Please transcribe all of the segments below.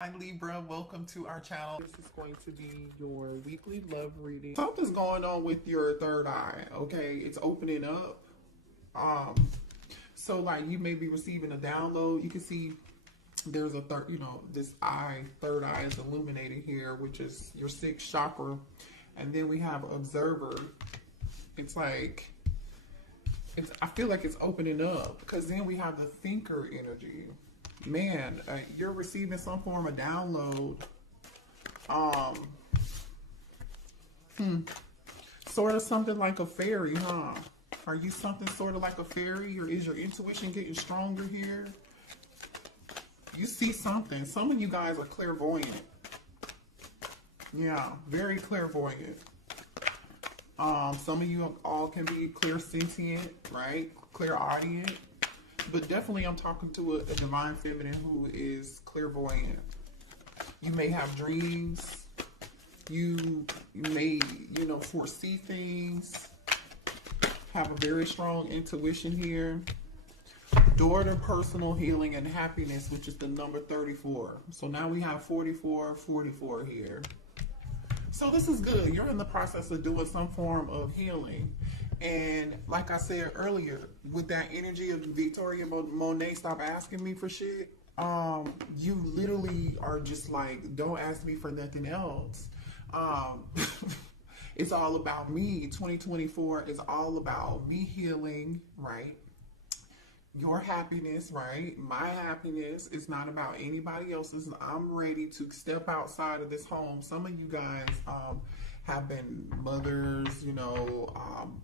Hi Libra, welcome to our channel. This is going to be your weekly love reading. Something's going on with your third eye, okay? It's opening up. So like you may be receiving a download. You can see there's a this third eye is illuminated here, which is your sixth chakra. And then we have observer. It's like, I feel like it's opening up because then we have the thinker energy. Man, you're receiving some form of download. Sort of something like a fairy, huh? Are you something sort of like a fairy, or is your intuition getting stronger here? You see something. Some of you guys are clairvoyant. Yeah, very clairvoyant. Some of you all can be clairsentient, right? Clairaudient. But definitely I'm talking to a divine feminine who is clairvoyant. You may have dreams. You may, foresee things. Have a very strong intuition here. Daughter, personal healing, and happiness, which is the number 34. So now we have 44 here. So this is good. You're in the process of doing some form of healing. And like I said earlier, with that energy of Victoria Monet, stop asking me for shit. You literally are just like, don't ask me for nothing else. It's all about me. 2024 is all about me healing, right? Your happiness, right? My happiness is not about anybody else's. I'm ready to step outside of this home. Some of you guys have been mothers,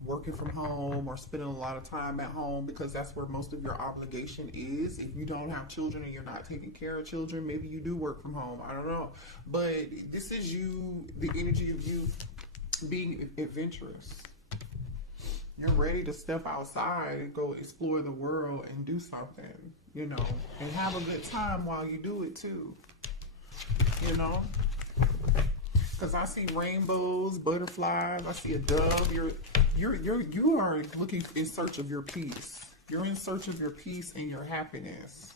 working from home or spending a lot of time at home because that's where most of your obligation is. If you don't have children and you're not taking care of children, maybe you do work from home. I don't know. But this is you, the energy of you being adventurous. You're ready to step outside and go explore the world and do something, and have a good time while you do it too, Because I see rainbows, butterflies, I see a dove. You are looking in search of your peace. You're in search of your peace and your happiness.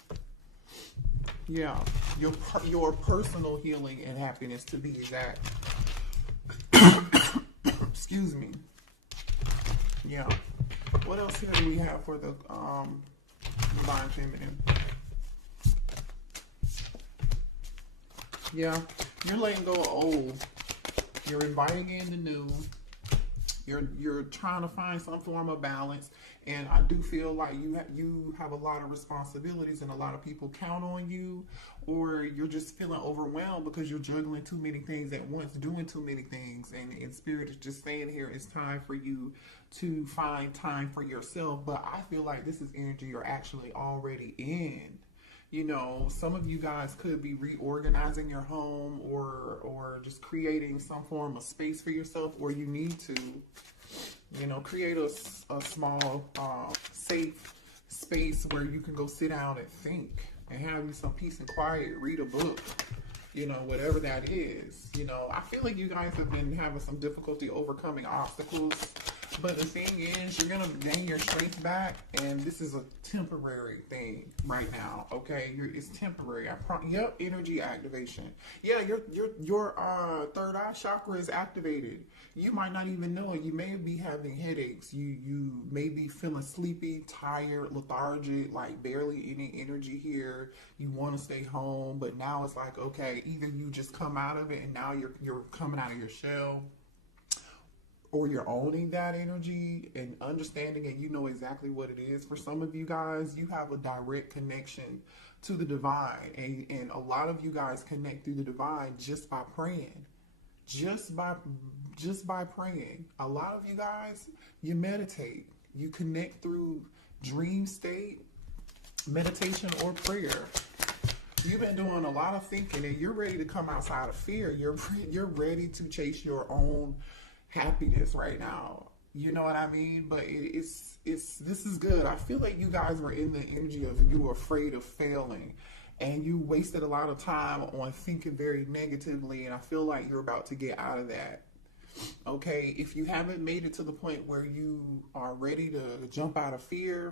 Yeah, your personal healing and happiness, to be exact. Excuse me. Yeah. What else here do we have for the divine feminine? Yeah, you're letting go of old. You're inviting in the new. You're trying to find some form of balance, and I do feel like you have a lot of responsibilities, and a lot of people count on you, or you're just feeling overwhelmed because you're juggling too many things at once, doing too many things, and Spirit is just saying here it's time for you to find time for yourself. But I feel like this is energy you're actually already in. Some of you guys could be reorganizing your home or just creating some form of space for yourself, or you need to, create a small, safe space where you can go sit down and think and have you some peace and quiet, read a book, whatever that is. I feel like you guys have been having some difficulty overcoming obstacles. But the thing is, you're going to gain your strength back, and this is a temporary thing right now, okay? It's temporary. Yep, energy activation. Yeah, your third eye chakra is activated. You might not even know it. You may be having headaches. You may be feeling sleepy, tired, lethargic, like barely any energy here. You want to stay home, but now it's like, okay, either you just come out of it, and now you're coming out of your shell, or you're owning that energy and understanding it. You know exactly what it is. For some of you guys, you have a direct connection to the divine, and a lot of you guys connect through the divine just by praying. Just by praying. A lot of you guys, you meditate. You connect through dream state, meditation, or prayer. You've been doing a lot of thinking, and you're ready to come outside of fear. You're ready to chase your own happiness right now. You know what I mean? But this is good. I feel like you guys were in the energy of you were afraid of failing, and you wasted a lot of time on thinking very negatively, and I feel like you're about to get out of that. Okay, if you haven't made it to the point where you are ready to jump out of fear,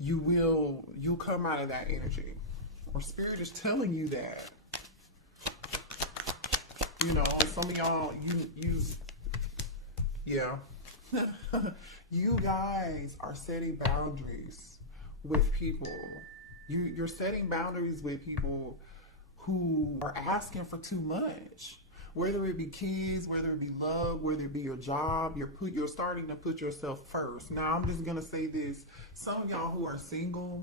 you'll come out of that energy. Or Spirit is telling you that. You know, some of y'all, yeah. You guys are setting boundaries with people. You're setting boundaries with people who are asking for too much. Whether it be kids, whether it be love, whether it be your job, you're starting to put yourself first. Now, I'm just gonna say this: some of y'all who are single,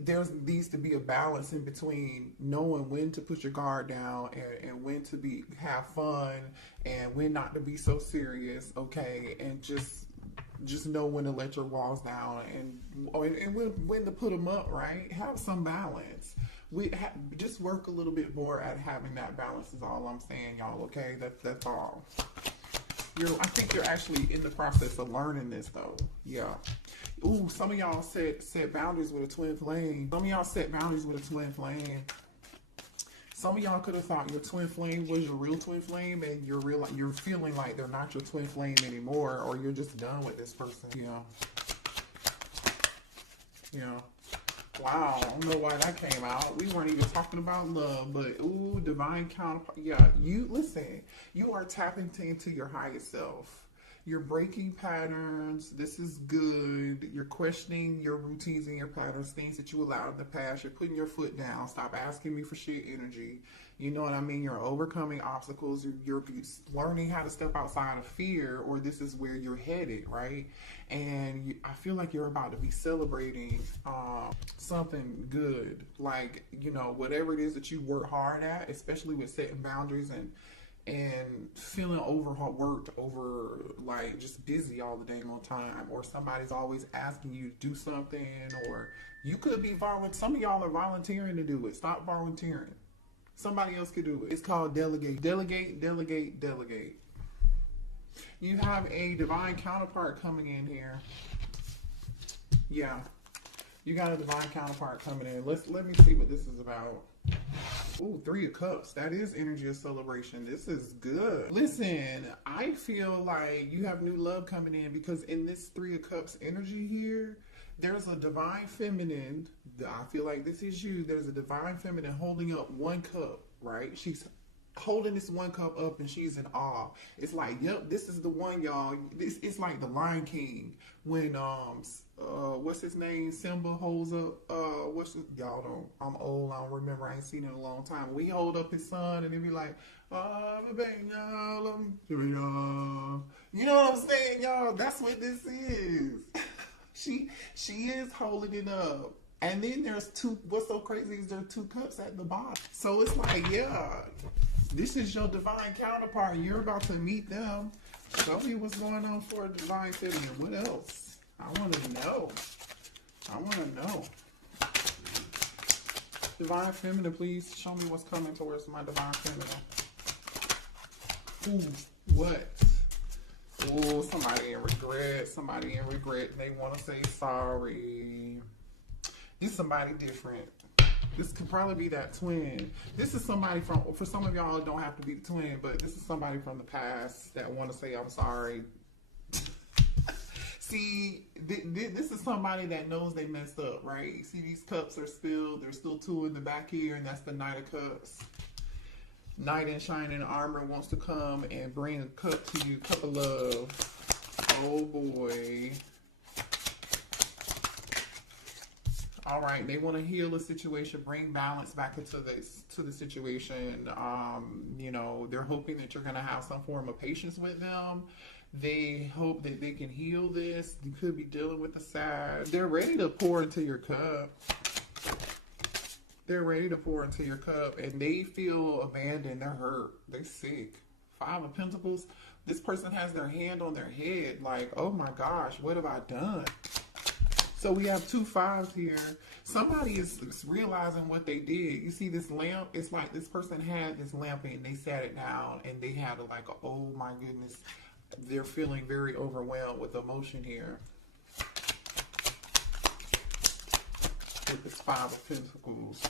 there needs to be a balance in between knowing when to put your guard down and when to have fun and when not to be so serious, okay? And just know when to let your walls down and when to put them up, right? Have some balance. Just work a little bit more at having that balance is all I'm saying, y'all, okay? That's all. I think you're actually in the process of learning this, though. Yeah. Ooh, some of y'all set boundaries with a twin flame. Some of y'all set boundaries with a twin flame. Some of y'all could have thought your twin flame was your real twin flame, and you're feeling like they're not your twin flame anymore, or you're just done with this person. Yeah. Yeah. Wow, I don't know why that came out. We weren't even talking about love, but ooh, divine counterpart. Yeah, listen, you are tapping into your highest self. You're breaking patterns. This is good. You're questioning your routines and your patterns, things that you allowed in the past. You're putting your foot down. Stop asking me for shit energy. You know what I mean? You're overcoming obstacles. You're learning how to step outside of fear, or this is where you're headed, right? And I feel like you're about to be celebrating something good. Like, you know, whatever it is that you work hard at, especially with setting boundaries and feeling overworked, like just busy all the dang on time, or somebody's always asking you to do something, or you could be volunteering. Some of y'all are volunteering to do it. Stop volunteering. Somebody else could do it. It's called delegate. Delegate, delegate, delegate. You have a divine counterpart coming in here. Yeah. You got a divine counterpart coming in. Let me see what this is about. Ooh, 3 of Cups. That is energy of celebration. This is good. Listen, I feel like you have new love coming in, because in this 3 of Cups energy here, there's a divine feminine. I feel like this is you. There's a divine feminine holding up 1 cup, right? She's holding this 1 cup up and she's in awe. It's like, yep, this is the one, y'all. It's like the Lion King when what's his name? Simba holds up y'all don't, I'm old, I don't remember, I ain't seen it in a long time. We hold up his son and he be like, baby, y'all, you know what I'm saying, y'all? That's what this is. She is holding it up. And then there's 2, what's so crazy is there are 2 cups at the bottom. So it's like, yeah, this is your divine counterpart. You're about to meet them. Show me what's going on for a divine feminine. What else? I want to know. I want to know. Divine feminine, please show me what's coming towards my divine feminine. Ooh, what? Oh, somebody in regret. Somebody in regret. They want to say sorry. This is somebody different. This could probably be that twin. This is somebody for some of y'all, it don't have to be the twin, but this is somebody from the past that want to say, I'm sorry. See, this is somebody that knows they messed up, right? See, these cups are there's still 2 in the back here, and that's the Knight of Cups. Knight in shining armor wants to come and bring a cup to you, cup of love. Oh boy. All right, they want to heal the situation, bring balance back into the situation. You know, they're hoping that you're going to have some form of patience with them. They hope that they can heal this. You could be dealing with the sad. They're ready to pour into your cup. They're ready to pour into your cup, and they feel abandoned. They're hurt. They're sick. 5 of Pentacles. This person has their hand on their head, like, oh my gosh, what have I done? So we have 2 5s here. Somebody is realizing what they did. You see this lamp? It's like this person had this lamp and they sat it down and they had like, oh my goodness. They're feeling very overwhelmed with emotion here. With this 5 of Pentacles.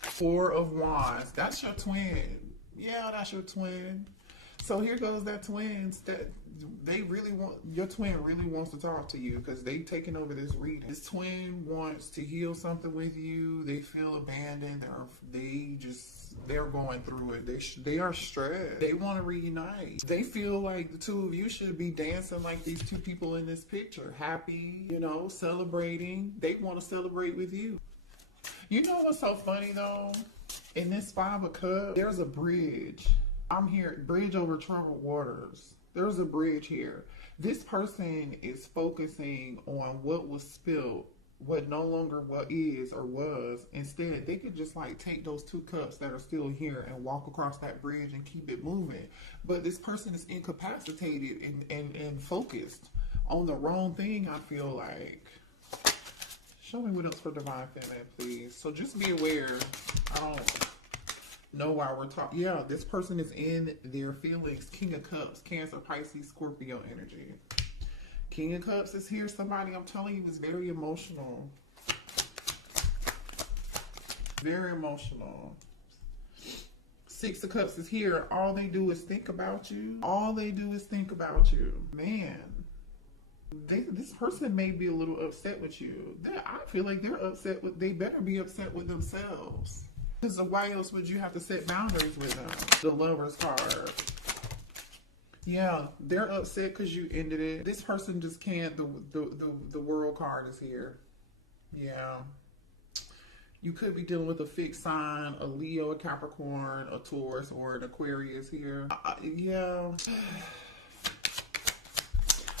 4 of Wands. That's your twin. Yeah, that's your twin. So here goes that twins that they really want, your twin really wants to talk to you because they taking over this reading. This twin wants to heal something with you. They feel abandoned. They're going through it. They are stressed. They want to reunite. They feel like the two of you should be dancing like these two people in this picture. Happy, you know, celebrating. They want to celebrate with you. You know what's so funny though? In this Five of Cups, there's a bridge. I'm here, bridge over troubled waters. There's a bridge here. This person is focusing on what was spilled, what no longer what is or was. Instead, they could just like take those two cups that are still here and walk across that bridge and keep it moving. But this person is incapacitated and focused on the wrong thing, I feel like. Show me what else for Divine Feminine, please. So just be aware. I don't know why we're talking. Yeah, this person is in their feelings. King of Cups, Cancer, Pisces, Scorpio energy. King of Cups is here. Somebody, I'm telling you, is very emotional. Very emotional. Six of Cups is here. All they do is think about you. All they do is think about you. Man. This person may be a little upset with you. I feel like they're upset with, they better be upset with themselves. Because why else would you have to set boundaries with them? The Lover's card. Yeah, they're upset because you ended it. This person just can't, the World card is here. Yeah. You could be dealing with a fixed sign, a Leo, a Capricorn, a Taurus, or an Aquarius here. Yeah.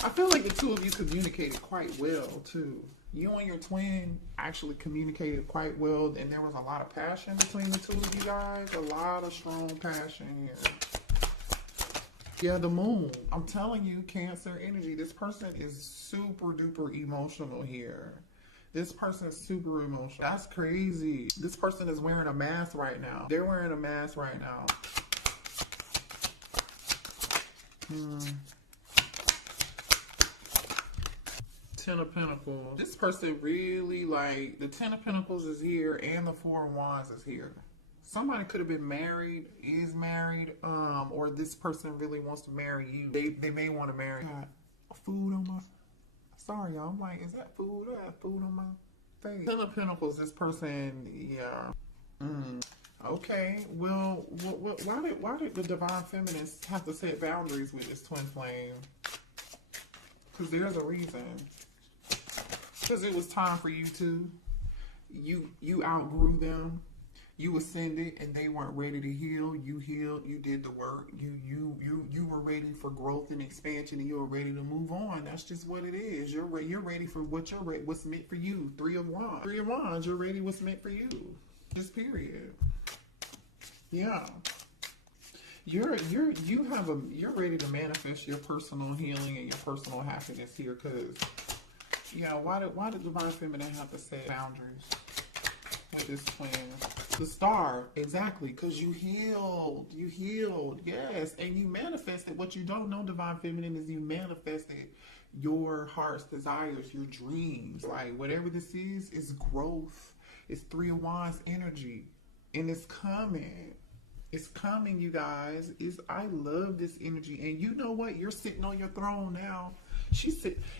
I feel like the two of you communicated quite well, too. You and your twin actually communicated quite well, and there was a lot of passion between the two of you guys. A lot of strong passion here. Yeah, the Moon. I'm telling you, Cancer energy. This person is super duper emotional here. This person is super emotional. That's crazy. This person is wearing a mask right now. They're wearing a mask right now. Ten of Pentacles. This person really, like, the Ten of Pentacles is here and the Four of Wands is here. Somebody could have been married, is married, or this person really wants to marry you. They may want to marry. Got food on my, sorry y'all, I'm like, is that food? I have food on my face. Ten of Pentacles, this person, yeah. Okay, well, why did the Divine Feminists have to set boundaries with this twin flame? Because there's a reason. Because it was time for you to. You outgrew them. You ascended, and they weren't ready to heal. You healed. You did the work. You were ready for growth and expansion, and you were ready to move on. That's just what it is. You're ready for what's meant for you. Three of Wands. Three of Wands. You're ready. What's meant for you. Just period. Yeah. You're ready to manifest your personal healing and your personal happiness here, because yeah, why did Divine Feminine have to set boundaries with this twin? The Star, exactly, because you healed, yes, and you manifested. What you don't know, Divine Feminine, is you manifested your heart's desires, your dreams. Like, whatever this is growth. It's Three of Wands energy, and it's coming. It's coming, you guys. I love this energy. And you know what? You're sitting on your throne now.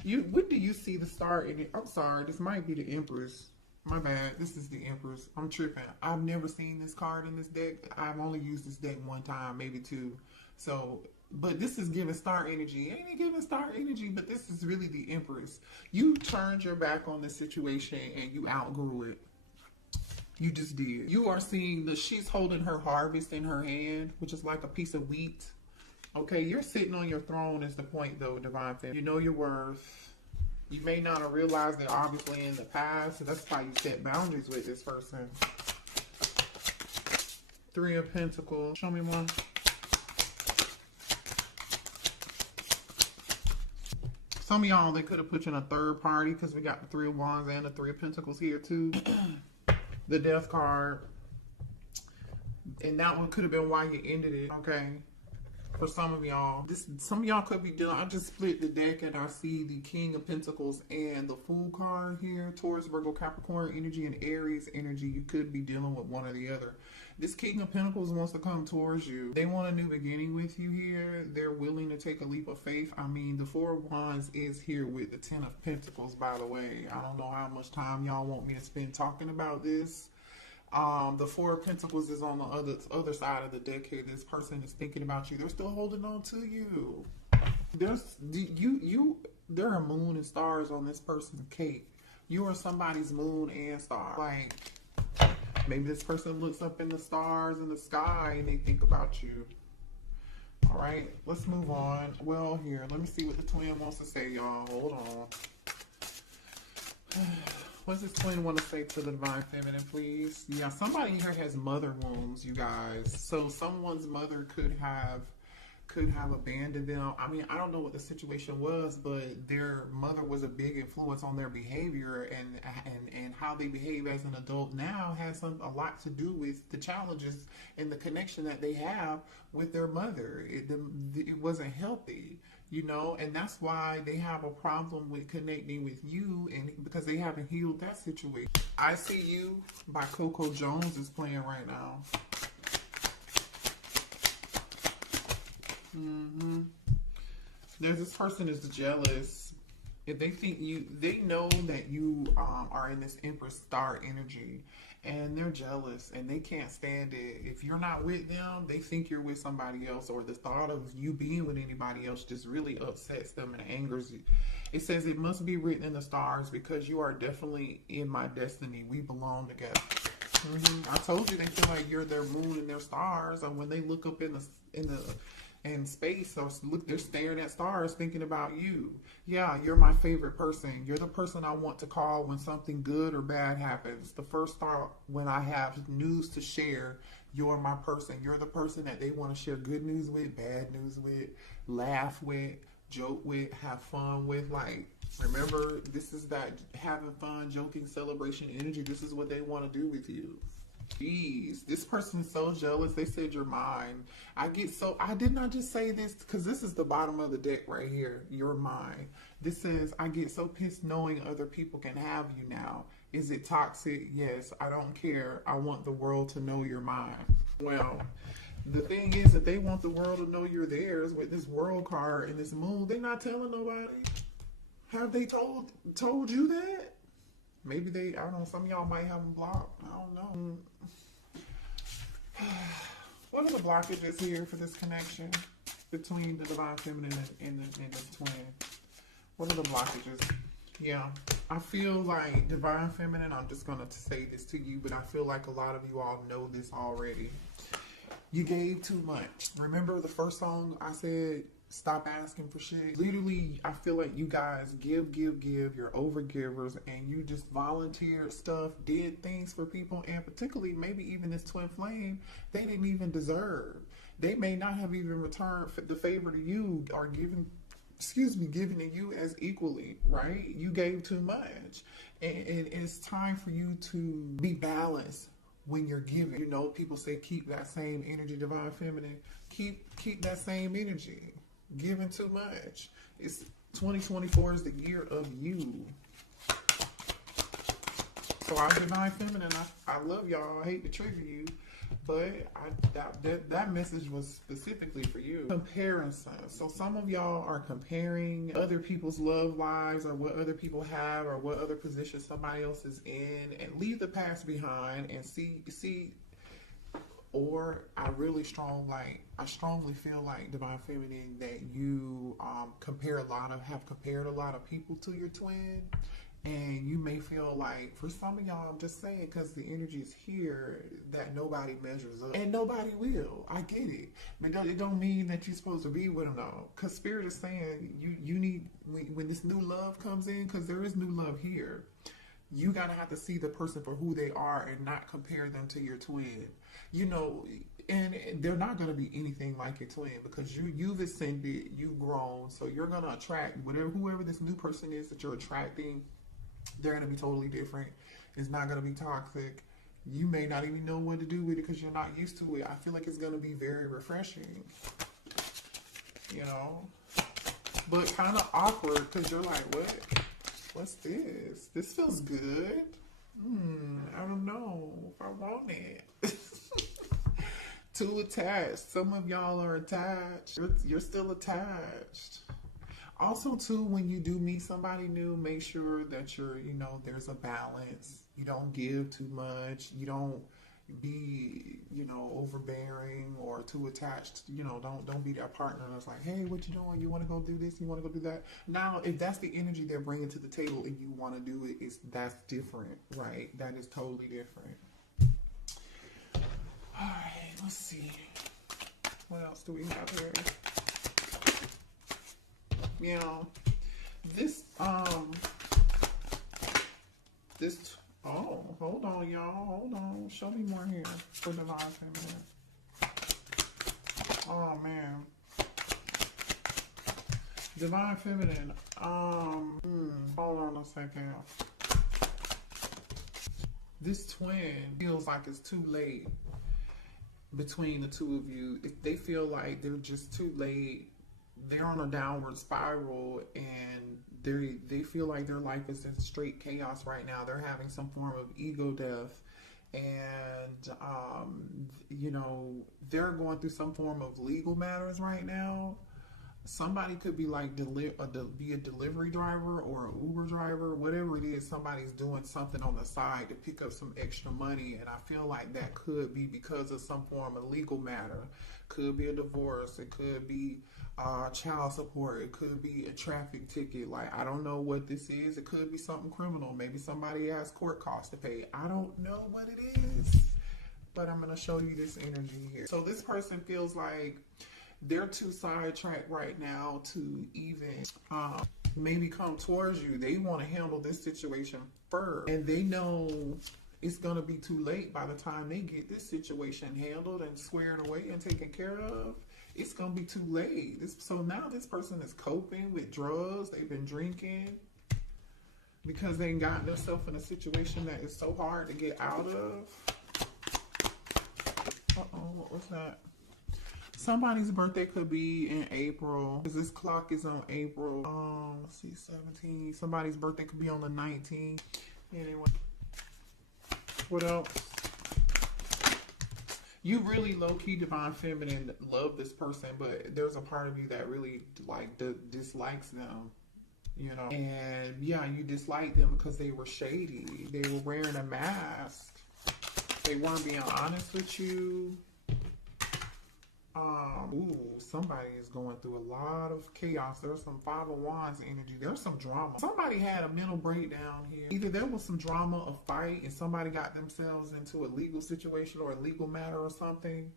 When do you see the Star in it? I'm sorry. This might be the Empress. My bad. This is the Empress. I'm tripping. I've never seen this card in this deck. I've only used this deck one time, maybe two. So, but this is giving Star energy. Ain't it giving Star energy? But this is really the Empress. You turned your back on this situation and you outgrew it. You just did. You are seeing she's holding her harvest in her hand, which is like a piece of wheat. Okay, you're sitting on your throne is the point though, Divine Feminine. You know your worth. You may not have realized it obviously in the past, so that's why you set boundaries with this person. Three of Pentacles. Show me one. Some of y'all, they could have put you in a third party because we got the Three of Wands and the Three of Pentacles here too. The Death card. And that one could have been why you ended it. Okay. For some of y'all, some of y'all could be dealing. I just split the deck and I see the King of Pentacles and the Fool card here. Taurus, Virgo, Capricorn energy and Aries energy. You could be dealing with one or the other. This King of Pentacles wants to come towards you. They want a new beginning with you here. They're willing to take a leap of faith. I mean, the Four of Wands is here with the Ten of Pentacles, by the way. I don't know how much time y'all want me to spend talking about this. The Four of Pentacles is on the other side of the deck here. This person is thinking about you. They're still holding on to you. There are moon and stars on this person's cake. You are somebody's moon and star. Like, maybe this person looks up in the stars in the sky and they think about you. All right, let's move on. Well, here, let me see what the twin wants to say, y'all. Hold on. What does this twin want to say to the Divine Feminine, please? Yeah, somebody here has mother wounds, you guys. So someone's mother could have abandoned them. I mean, I don't know what the situation was, but their mother was a big influence on their behavior, and how they behave as an adult now has a lot to do with the challenges and the connection that they have with their mother. It wasn't healthy, you know, and that's why they have a problem with connecting with you, and because they haven't healed that situation. I See You by Coco Jones is playing right now. There's this person is jealous. If they think they know that you are in this Empress star energy, and they're jealous and they can't stand it. If you're not with them, they think you're with somebody else, or the thought of you being with anybody else just really upsets them and angers you. It says it must be written in the stars because you are definitely in my destiny. We belong together. I told you they feel like you're their moon and their stars, and when they look up in space, or look, they're staring at stars thinking about you. Yeah, you're my favorite person. You're the person I want to call when something good or bad happens. The first thought when I have news to share, you're my person. You're the person that they want to share good news with, bad news with, laugh with, joke with, have fun with. Like, remember, this is that having fun, joking, celebration energy. This is what they want to do with you. Jeez, this person's so jealous. They said you're mine. I did not just say this because this is the bottom of the deck right here. You're mine. This says, I get so pissed knowing other people can have you now. Is it toxic? Yes, I don't care. I want the world to know you're mine. Well, the thing is that they want the world to know you're theirs with this world card and this moon. They're not telling nobody. Have they told you that? Maybe I don't know, some of y'all might have them blocked. I don't know. What are the blockages here for this connection between the Divine Feminine and this twin? What are the blockages? Yeah, I feel like Divine Feminine, I'm just going to say this to you, but I feel like a lot of you all know this already. You gave too much. Remember the first song I said, stop asking for shit? Literally, I feel like you guys give. You're overgivers, and you just volunteered stuff, did things for people, and particularly maybe even this twin flame, they didn't even deserve. They may not have even returned the favor to you or given to you as equally, right? You gave too much, and it's time for you to be balanced when you're giving. You know, people say keep that same energy, Divine Feminine. Keep that same energy. Giving too much. It's 2024 is the year of you. So our Divine Feminine, I love y'all. I hate to trigger you, but that message was specifically for you. Comparison. So some of y'all are comparing other people's love lives, or what other people have, or what other position somebody else is in, and leave the past behind and see. Or I strongly feel like Divine Feminine that you have compared a lot of people to your twin, and you may feel like, for some of y'all, I'm just saying because the energy is here, that nobody measures up, and nobody will. I get it, but it don't mean that you're supposed to be with them though. Because Spirit is saying you need, when this new love comes in, because there is new love here. You gotta have to see the person for who they are and not compare them to your twin. You know, and they're not gonna be anything like your twin, because you've ascended, you've grown, so you're gonna attract whoever this new person is that you're attracting. They're gonna be totally different. It's not gonna be toxic. You may not even know what to do with it because you're not used to it. I feel like it's gonna be very refreshing. you know. But kind of awkward because you're like, what? What's this? This feels good. I don't know if I want it. Too attached. Some of y'all are attached. You're still attached. Also, too, when you do meet somebody new, make sure that you're, you know, there's a balance. You don't give too much. You don't be, you know, overbearing or too attached. You know, don't be that partner that's like, hey, what you doing? You want to go do this? You want to go do that? Now, if that's the energy they're bringing to the table and you want to do it, that's different, right? That is totally different. All right, let's see. What else do we have here? You know, this, oh, hold on, y'all. Hold on. Show me more here for Divine Feminine. Oh, man. Divine Feminine. Hold on a second. This twin feels like it's too late between the two of you. If they feel like they're just too late, they're on a downward spiral, and they feel like their life is in straight chaos right now. They're having some form of ego death, and you know, they're going through some form of legal matters right now. Somebody could be like be a delivery driver or an Uber driver, whatever it is. Somebody's doing something on the side to pick up some extra money, and I feel like that could be because of some form of legal matter. Could be a divorce. It could be child support. It could be a traffic ticket. Like, I don't know what this is. It could be something criminal. Maybe somebody has court costs to pay. I don't know what it is, but I'm going to show you this energy here. So this person feels like they're too sidetracked right now to even maybe come towards you. They want to handle this situation first, and they know it's going to be too late by the time they get this situation handled and squared away and taken care of. It's going to be too late. So now this person is coping with drugs. They've been drinking because they got themselves in a situation that is so hard to get out of. Uh-oh, what was that? Somebody's birthday could be in April, because this clock is on April. Let's see, 17. Somebody's birthday could be on the 19th. Anyway, what else? You really low-key Divine Feminine love this person, but there's a part of you that really dislikes them, you know. And yeah, you dislike them because they were shady. They were wearing a mask. They weren't being honest with you. Somebody is going through a lot of chaos. There's some Five of Wands energy. There's some drama. Somebody had a mental breakdown here. Either there was some drama, a fight, and somebody got themselves into a legal situation or a legal matter or something.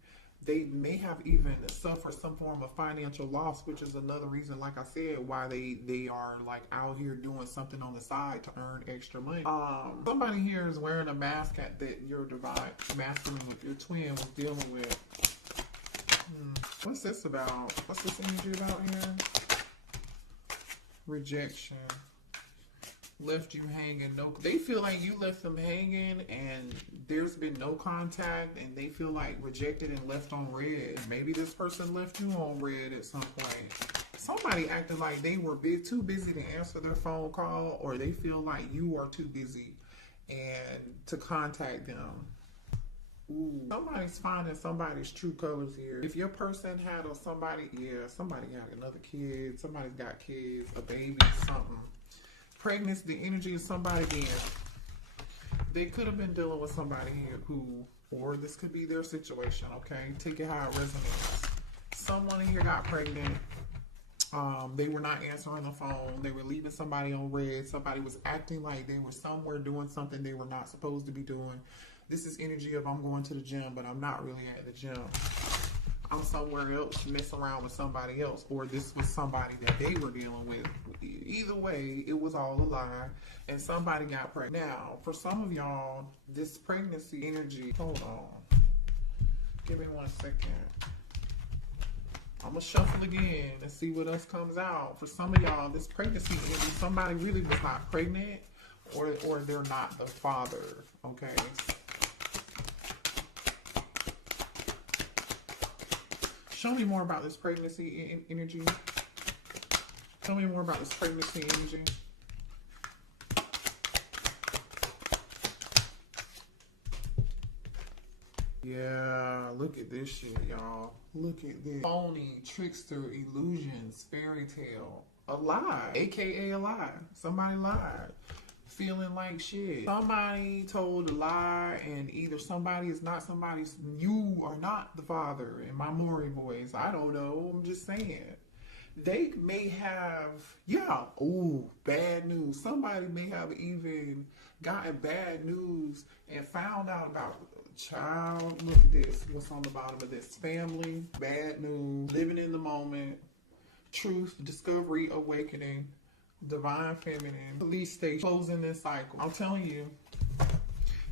They may have even suffered some form of financial loss, which is another reason, like I said, why they are like out here doing something on the side to earn extra money. Somebody here is wearing a mask that your divine masculine, your twin was dealing with. What's this about? What's this energy about here? Rejection. Left you hanging. No, they feel like you left them hanging and there's been no contact, and they feel like rejected and left on red. Maybe this person left you on red at some point. Somebody acted like they were too busy to answer their phone call, or they feel like you are too busy and to contact them. Ooh, somebody's finding somebody's true colors here. If your person had somebody had another kid, somebody's got kids, a baby, something. Pregnancy, the energy of somebody again. They could have been dealing with somebody here or this could be their situation, okay? Take it how it resonates. Someone in here got pregnant. They were not answering the phone. They were leaving somebody on red. Somebody was acting like they were somewhere doing something they were not supposed to be doing. This is energy of I'm going to the gym, but I'm not really at the gym. I'm somewhere else messing around with somebody else, or this was somebody that they were dealing with. Either way, it was all a lie, and somebody got pregnant. Now, for some of y'all, this pregnancy energy, hold on. Give me 1 second. I'm going to shuffle again and see what else comes out. For some of y'all, this pregnancy energy, somebody really was not pregnant, or they're not the father, okay? Show me more about this pregnancy energy. Tell me more about this pregnancy energy. Yeah, look at this shit, y'all. Look at this. Phony, trickster, illusions, fairy tale. A lie, aka a lie. Somebody lied. Feeling like shit. Somebody told a lie, and either somebody is not somebody's. You are not the father. In my Maury voice, I don't know. I'm just saying. They may have, yeah, ooh, bad news. Somebody may have even gotten bad news and found out about child. Look at this. What's on the bottom of this? Family, bad news, living in the moment, truth, discovery, awakening, divine feminine, police station, closing this cycle. I'm telling you,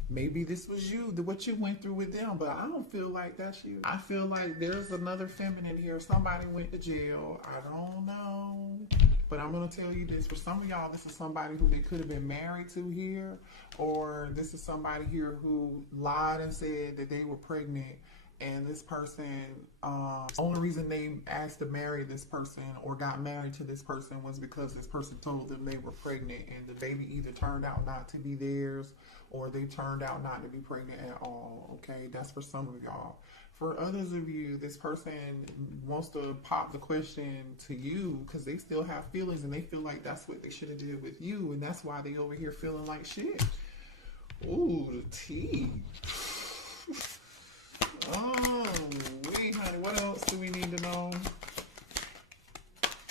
maybe this was you, what you went through with them, but I don't feel like that's you. I feel like there's another feminine here. Somebody went to jail. I don't know. But I'm going to tell you this. For some of y'all, this is somebody who they could have been married to here. Or this is somebody here who lied and said that they were pregnant. And this person, only reason they asked to marry this person or got married to this person was because this person told them they were pregnant, and the baby either turned out not to be theirs or they turned out not to be pregnant at all. Okay, that's for some of y'all. For others of you, this person wants to pop the question to you because they still have feelings and they feel like that's what they should have did with you, and that's why they over here feeling like shit. Ooh, the tea. Oh, wait, honey, what else do we need to know?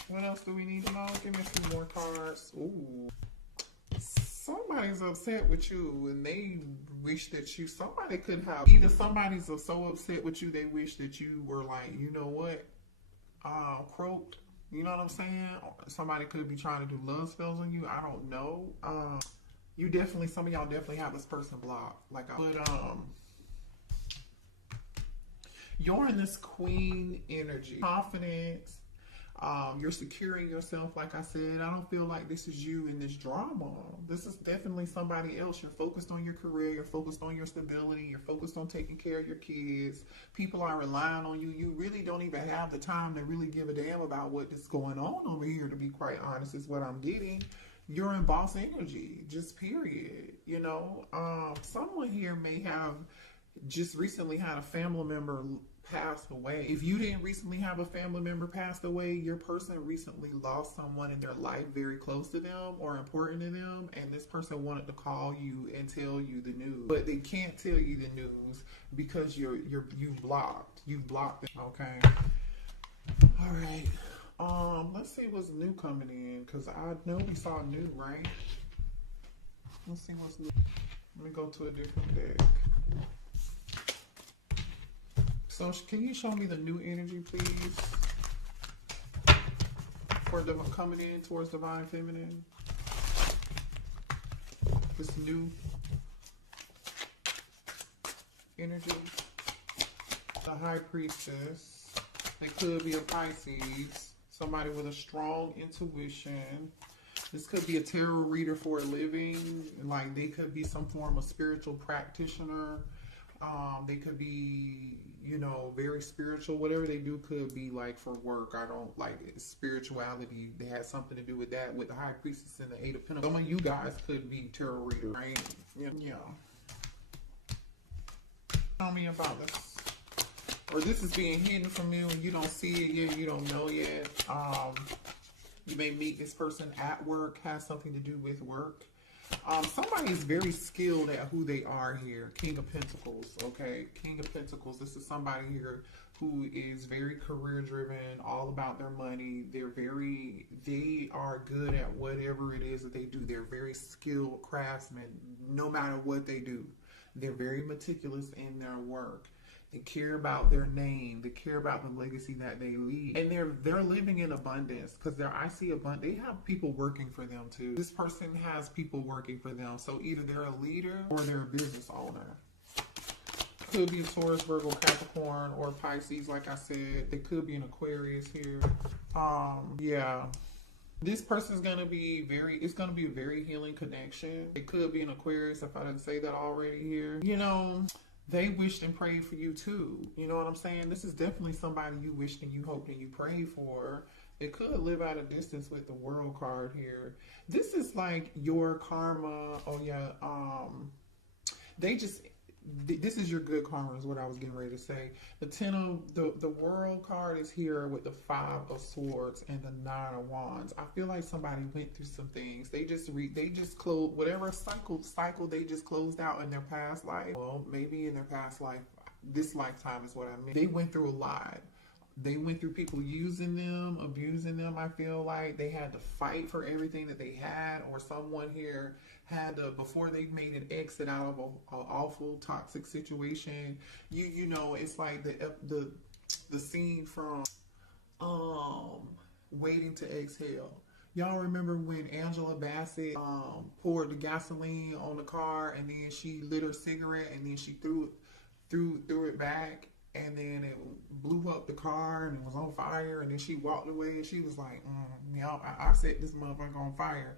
What else do we need to know? Give me a few more cards. Ooh. Somebody's upset with you and they wish that you, somebody could have, either somebody's so upset with you they wish that you were like, you know what, croaked. You know what I'm saying? Somebody could be trying to do love spells on you. I don't know. You definitely, some of y'all definitely have this person blocked. Like, you're in this queen energy, confidence. You're securing yourself. Like I said, I don't feel like this is you in this drama. This is definitely somebody else. You're focused on your career. You're focused on your stability. You're focused on taking care of your kids. People are relying on you. You really don't even have the time to really give a damn about what is going on over here, to be quite honest, is what I'm getting. You're in boss energy, just period. You know, someone here may have just recently had a family member passed away. If you didn't recently have a family member passed away, your person recently lost someone in their life very close to them or important to them, and this person wanted to call you and tell you the news, but they can't tell you the news because you blocked. You blocked it. Okay. All right. Let's see what's new coming in, because I know we saw new, right? Let's see what's new. Let me go to a different deck. So can you show me the new energy, please? For coming in towards divine feminine. This new energy. The high priestess. It could be a Pisces. Somebody with a strong intuition. This could be a tarot reader for a living. Like, they could be some form of spiritual practitioner. They could be, you know, very spiritual. Whatever they do could be like for work. I don't like it. Spirituality. They had something to do with that, with the high priestess and the 8 of Pentacles. Some of you guys could be tarot reader, right? Yeah. Tell me about this. Or this is being hidden from you and you don't see it yet, you don't know yet. You may meet this person at work, has something to do with work. Somebody is very skilled at who they are here. King of Pentacles, okay? King of Pentacles. This is somebody here who is very career driven, all about their money. They are good at whatever it is that they do. They're very skilled craftsmen, no matter what they do. They're very meticulous in their work. They care about their name. They care about the legacy that they leave. And they're living in abundance, because I see abundance. They have people working for them too. This person has people working for them. So either they're a leader or they're a business owner. Could be a Taurus, Virgo, Capricorn, or Pisces, like I said. They could be an Aquarius here. Yeah. This person's going to be it's going to be a very healing connection. It could be an Aquarius, if I didn't say that already here. You know, they wished and prayed for you too. You know what I'm saying? This is definitely somebody you wished and you hoped and you prayed for. It could live at a distance with the world card here. This is like your karma. Oh yeah. They just, this is your good karma is what I was getting ready to say. The the world card is here with the 5 of swords and the 9 of wands. I feel like somebody went through some things. They just closed whatever cycle they just closed out in their past life. Well, maybe in their past life, this lifetime is what I mean. They went through a lot. They went through people using them, abusing them. I feel like they had to fight for everything that they had, or someone here had to, before they made an exit out of an awful toxic situation. You know, it's like the scene from Waiting to Exhale. Y'all remember when Angela Bassett poured the gasoline on the car, and then she lit her cigarette, and then she threw it back, and then it blew up the car and it was on fire, and then she walked away and she was like, yeah, I set this motherfucker on fire.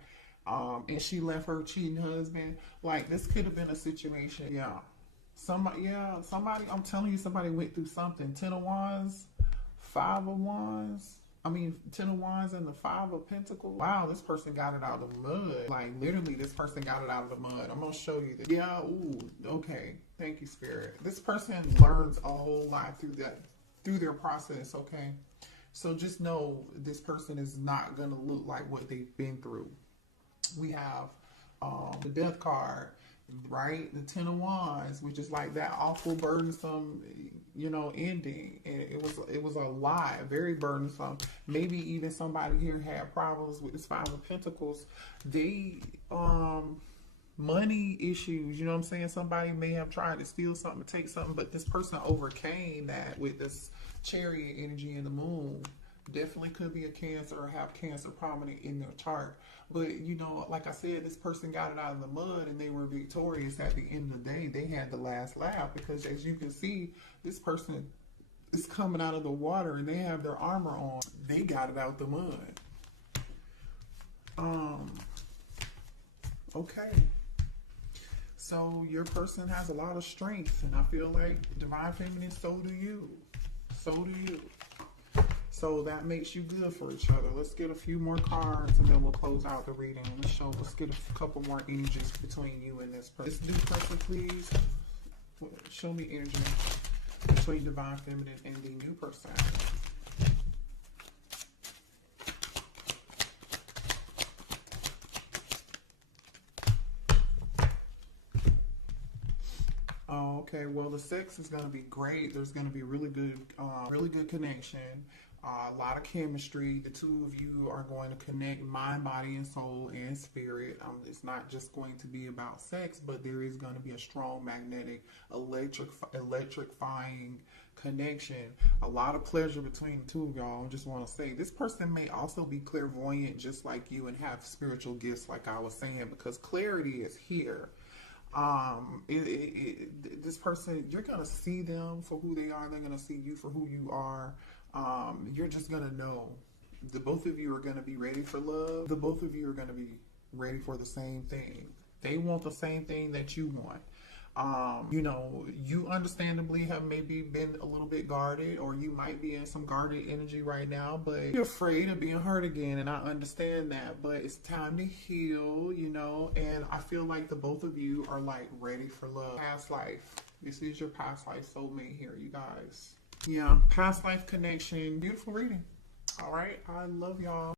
And she left her cheating husband. Like, this could have been a situation. Yeah. Somebody, I'm telling you, somebody went through something. 10 of Wands, 5 of Wands. 10 of Wands and the 5 of Pentacles. Wow, this person got it out of the mud. Like, literally, this person got it out of the mud. I'm going to show you this. Yeah, ooh, okay. Thank you, Spirit. This person learns a whole lot through their process, okay? So just know this person is not going to look like what they've been through. We have the Death card, right? The 10 of Wands, which is like that awful, burdensome, you know, ending. And it was a lot, very burdensome. Maybe even somebody here had problems with this 5 of Pentacles. They money issues, you know what I'm saying? Somebody may have tried to steal something, take something, but this person overcame that with this Chariot energy in the Moon. Definitely could be a Cancer or have Cancer prominent in their chart. But, you know, like I said, this person got it out of the mud and they were victorious at the end of the day. They had the last laugh because, as you can see, this person is coming out of the water and they have their armor on. They got it out the mud. Okay. So your person has a lot of strength, and I feel like Divine Feminine, so do you. So do you. So that makes you good for each other. Let's get a few more cards and then we'll close out the reading. Let's get a couple more energies between you and this person. This new person, please. Show me energy between Divine Feminine and the new person. Oh, okay, well, the sex is going to be great. There's going to be really good connection. A lot of chemistry. The two of you are going to connect mind, body, and soul and spirit. It's not just going to be about sex, but there is going to be a strong magnetic, electrifying connection. A lot of pleasure between the two of y'all. I just want to say this person may also be clairvoyant just like you and have spiritual gifts like I was saying, because clarity is here. This person, you're going to see them for who they are. They're going to see you for who you are. You're just going to know. The both of you are going to be ready for love. The both of you are going to be ready for the same thing. They want the same thing that you want. You know, you understandably have maybe been a little bit guarded, or you might be in some guarded energy right now, but you're afraid of being hurt again, and I understand that, but it's time to heal, you know, and I feel like the both of you are like ready for love. Past life. This is your past life soulmate here, you guys. Yeah, past life connection. Beautiful reading. All right, I love y'all.